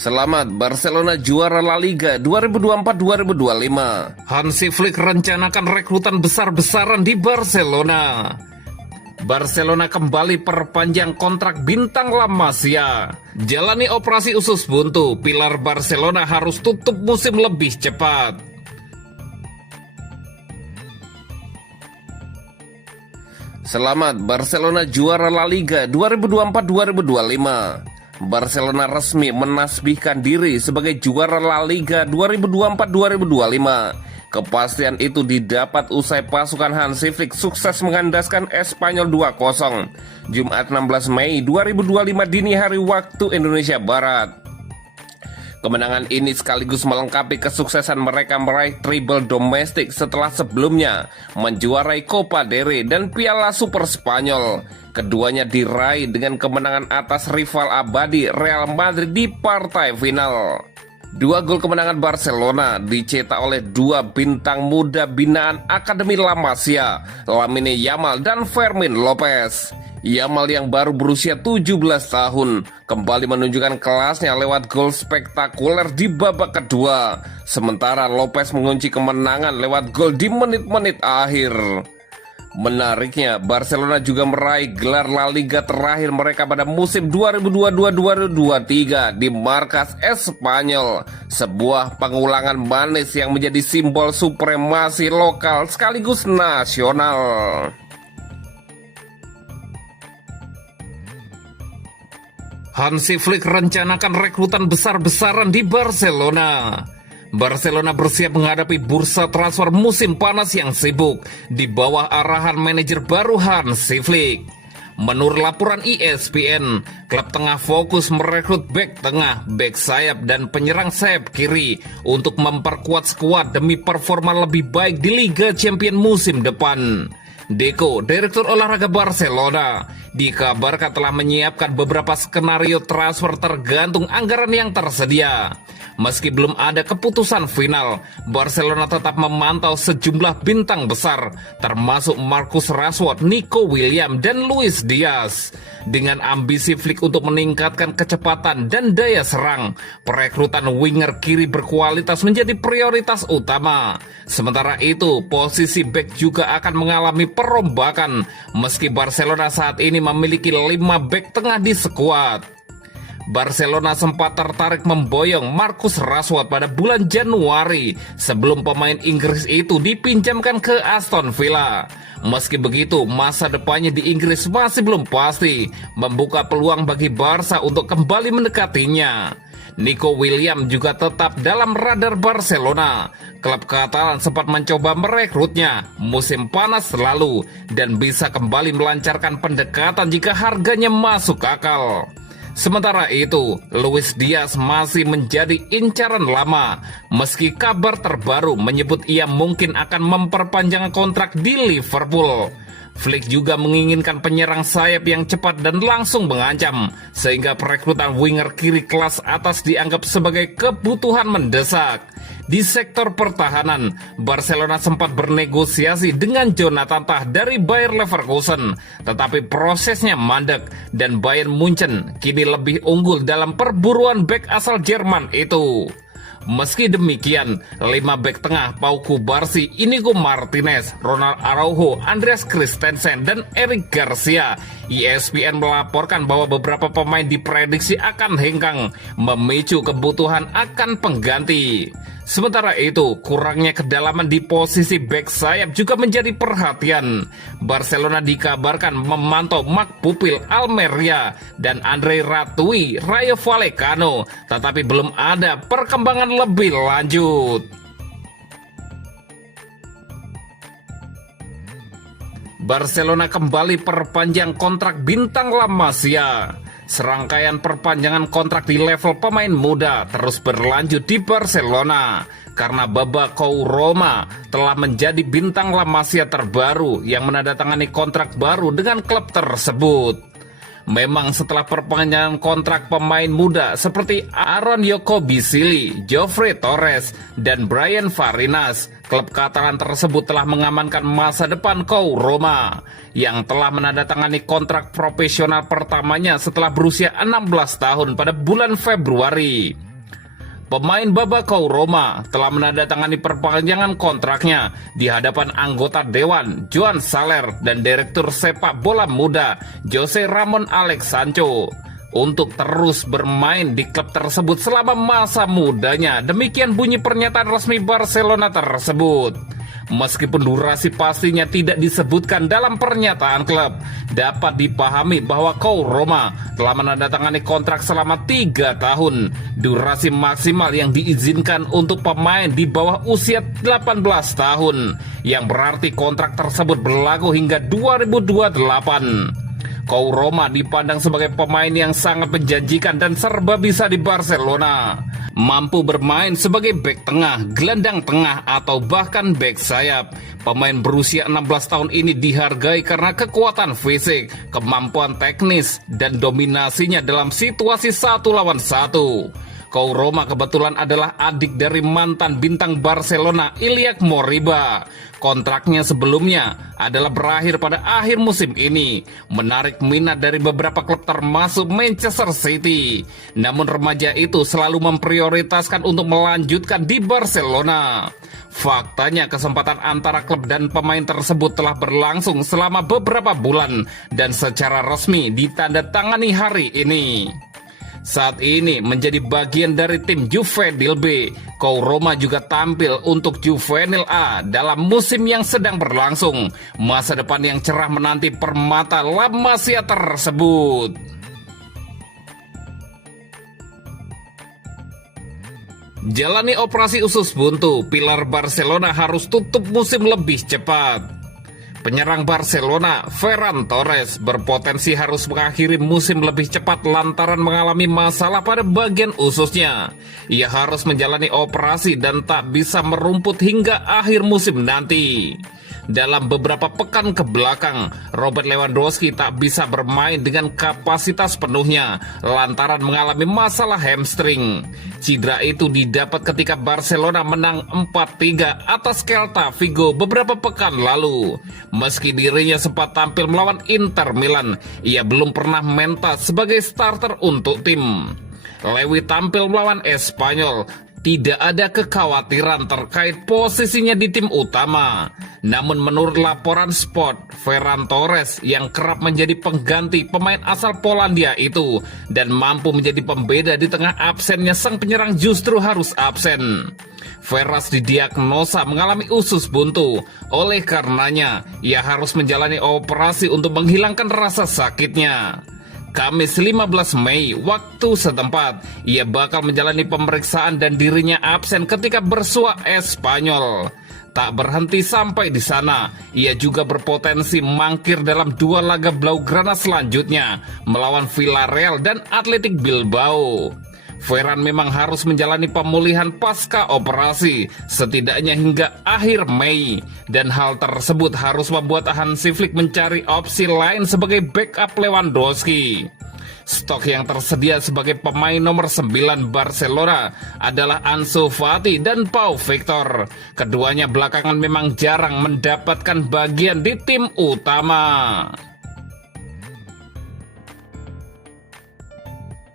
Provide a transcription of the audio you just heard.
Selamat, Barcelona juara La Liga 2024-2025. Hansi Flick rencanakan rekrutan besar-besaran di Barcelona. Barcelona kembali perpanjang kontrak bintang La Masia. Jalani operasi usus buntu, pilar Barcelona harus tutup musim lebih cepat. Selamat, Barcelona juara La Liga 2024-2025. Barcelona resmi menasbihkan diri sebagai juara La Liga 2024-2025. Kepastian itu didapat usai pasukan Hansi Flick sukses mengandaskan Espanyol 2-0 Jumat 16 Mei 2025 dini hari waktu Indonesia Barat. Kemenangan ini sekaligus melengkapi kesuksesan mereka meraih treble domestik setelah sebelumnya menjuarai Copa del Rey dan Piala Super Spanyol. Keduanya diraih dengan kemenangan atas rival abadi Real Madrid di partai final. Dua gol kemenangan Barcelona dicetak oleh dua bintang muda binaan Akademi La Masia, Lamine Yamal dan Fermin Lopez. Yamal yang baru berusia 17 tahun kembali menunjukkan kelasnya lewat gol spektakuler di babak kedua. Sementara Lopez mengunci kemenangan lewat gol di menit-menit akhir. Menariknya, Barcelona juga meraih gelar La Liga terakhir mereka pada musim 2022-2023 di markas Espanyol. Sebuah pengulangan manis yang menjadi simbol supremasi lokal sekaligus nasional. Hansi Flick rencanakan rekrutan besar-besaran di Barcelona. Barcelona bersiap menghadapi bursa transfer musim panas yang sibuk di bawah arahan manajer baru Hansi Flick. Menurut laporan ESPN, klub tengah fokus merekrut bek tengah, bek sayap, dan penyerang sayap kiri untuk memperkuat skuad demi performa lebih baik di Liga Champions musim depan. Deco, direktur olahraga Barcelona, dikabarkan telah menyiapkan beberapa skenario transfer tergantung anggaran yang tersedia. Meski belum ada keputusan final, Barcelona tetap memantau sejumlah bintang besar, termasuk Marcus Rashford, Nico Williams, dan Luis Diaz. Dengan ambisi Flick untuk meningkatkan kecepatan dan daya serang, perekrutan winger kiri berkualitas menjadi prioritas utama. Sementara itu, posisi bek juga akan mengalami perombakan, meski Barcelona saat ini memiliki 5 bek tengah di skuad. Barcelona sempat tertarik memboyong Marcus Rashford pada bulan Januari sebelum pemain Inggris itu dipinjamkan ke Aston Villa. Meski begitu, masa depannya di Inggris masih belum pasti, membuka peluang bagi Barca untuk kembali mendekatinya. Nico Williams juga tetap dalam radar Barcelona. Klub Katalan sempat mencoba merekrutnya musim panas lalu dan bisa kembali melancarkan pendekatan jika harganya masuk akal. Sementara itu, Luis Diaz masih menjadi incaran lama, meski kabar terbaru menyebut ia mungkin akan memperpanjang kontrak di Liverpool. Flick juga menginginkan penyerang sayap yang cepat dan langsung mengancam, sehingga perekrutan winger kiri kelas atas dianggap sebagai kebutuhan mendesak. Di sektor pertahanan, Barcelona sempat bernegosiasi dengan Jonathan Tah dari Bayer Leverkusen, tetapi prosesnya mandek dan Bayern Munchen kini lebih unggul dalam perburuan bek asal Jerman itu. Meski demikian, 5 bek tengah Pau Cubarsí, Inigo Martinez, Ronald Araujo, Andreas Christensen, dan Eric Garcia. ESPN melaporkan bahwa beberapa pemain diprediksi akan hengkang, memicu kebutuhan akan pengganti. Sementara itu, kurangnya kedalaman di posisi bek sayap juga menjadi perhatian. Barcelona dikabarkan memantau Marc Pupil Almeria dan Andre Ratui Rayo Vallecano, tetapi belum ada perkembangan lebih lanjut. Barcelona kembali perpanjang kontrak bintang La Masia. Serangkaian perpanjangan kontrak di level pemain muda terus berlanjut di Barcelona karena Baba Roma telah menjadi bintang La Masia terbaru yang menandatangani kontrak baru dengan klub tersebut. Memang setelah perpanjangan kontrak pemain muda seperti Aaron Yokobisili, Geoffrey Torres, dan Brian Farinas, klub Katalan tersebut telah mengamankan masa depan Roma yang telah menandatangani kontrak profesional pertamanya setelah berusia 16 tahun pada bulan Februari. Pemain Babakau Roma telah menandatangani perpanjangan kontraknya di hadapan anggota Dewan Joan Saler dan Direktur Sepak Bola Muda Jose Ramon Alex Sancho untuk terus bermain di klub tersebut selama masa mudanya. Demikian bunyi pernyataan resmi Barcelona tersebut. Meskipun durasi pastinya tidak disebutkan dalam pernyataan klub, dapat dipahami bahwa Kau Roma telah menandatangani kontrak selama 3 tahun, durasi maksimal yang diizinkan untuk pemain di bawah usia 18 tahun, yang berarti kontrak tersebut berlaku hingga 2028. Kau Roma dipandang sebagai pemain yang sangat menjanjikan dan serba bisa di Barcelona. Mampu bermain sebagai bek tengah, gelandang tengah, atau bahkan bek sayap. Pemain berusia 16 tahun ini dihargai karena kekuatan fisik, kemampuan teknis, dan dominasinya dalam situasi 1 lawan 1. Kau Roma kebetulan adalah adik dari mantan bintang Barcelona Iliak Moriba. Kontraknya sebelumnya adalah berakhir pada akhir musim ini, menarik minat dari beberapa klub termasuk Manchester City. Namun remaja itu selalu memprioritaskan untuk melanjutkan di Barcelona. Faktanya kesempatan antara klub dan pemain tersebut telah berlangsung selama beberapa bulan dan secara resmi ditandatangani hari ini. Saat ini menjadi bagian dari tim Juvenil B, Kau Roma juga tampil untuk Juvenil A dalam musim yang sedang berlangsung. Masa depan yang cerah menanti permata La Masia tersebut. Jalani operasi usus buntu, pilar Barcelona harus tutup musim lebih cepat. Penyerang Barcelona, Ferran Torres, berpotensi harus mengakhiri musim lebih cepat lantaran mengalami masalah pada bagian ususnya. Ia harus menjalani operasi dan tak bisa merumput hingga akhir musim nanti. Dalam beberapa pekan ke belakang, Robert Lewandowski tak bisa bermain dengan kapasitas penuhnya lantaran mengalami masalah hamstring. Cedera itu didapat ketika Barcelona menang 4-3 atas Celta Vigo beberapa pekan lalu. Meski dirinya sempat tampil melawan Inter Milan, ia belum pernah mentas sebagai starter untuk tim. Lewi tampil melawan Espanyol. Tidak ada kekhawatiran terkait posisinya di tim utama. Namun menurut laporan Sport, Ferran Torres yang kerap menjadi pengganti pemain asal Polandia itu dan mampu menjadi pembeda di tengah absennya sang penyerang justru harus absen. Ferran didiagnosa mengalami usus buntu. Oleh karenanya, ia harus menjalani operasi untuk menghilangkan rasa sakitnya. Kamis 15 Mei waktu setempat, ia bakal menjalani pemeriksaan dan dirinya absen ketika bersua Espanyol. Tak berhenti sampai di sana, ia juga berpotensi mangkir dalam 2 laga Blaugrana selanjutnya melawan Villarreal dan Athletic Bilbao. Ferran memang harus menjalani pemulihan pasca operasi setidaknya hingga akhir Mei, dan hal tersebut harus membuat Hansi Flick mencari opsi lain sebagai backup Lewandowski. Stok yang tersedia sebagai pemain nomor 9 Barcelona adalah Ansu Fati dan Pau Victor. Keduanya belakangan memang jarang mendapatkan bagian di tim utama.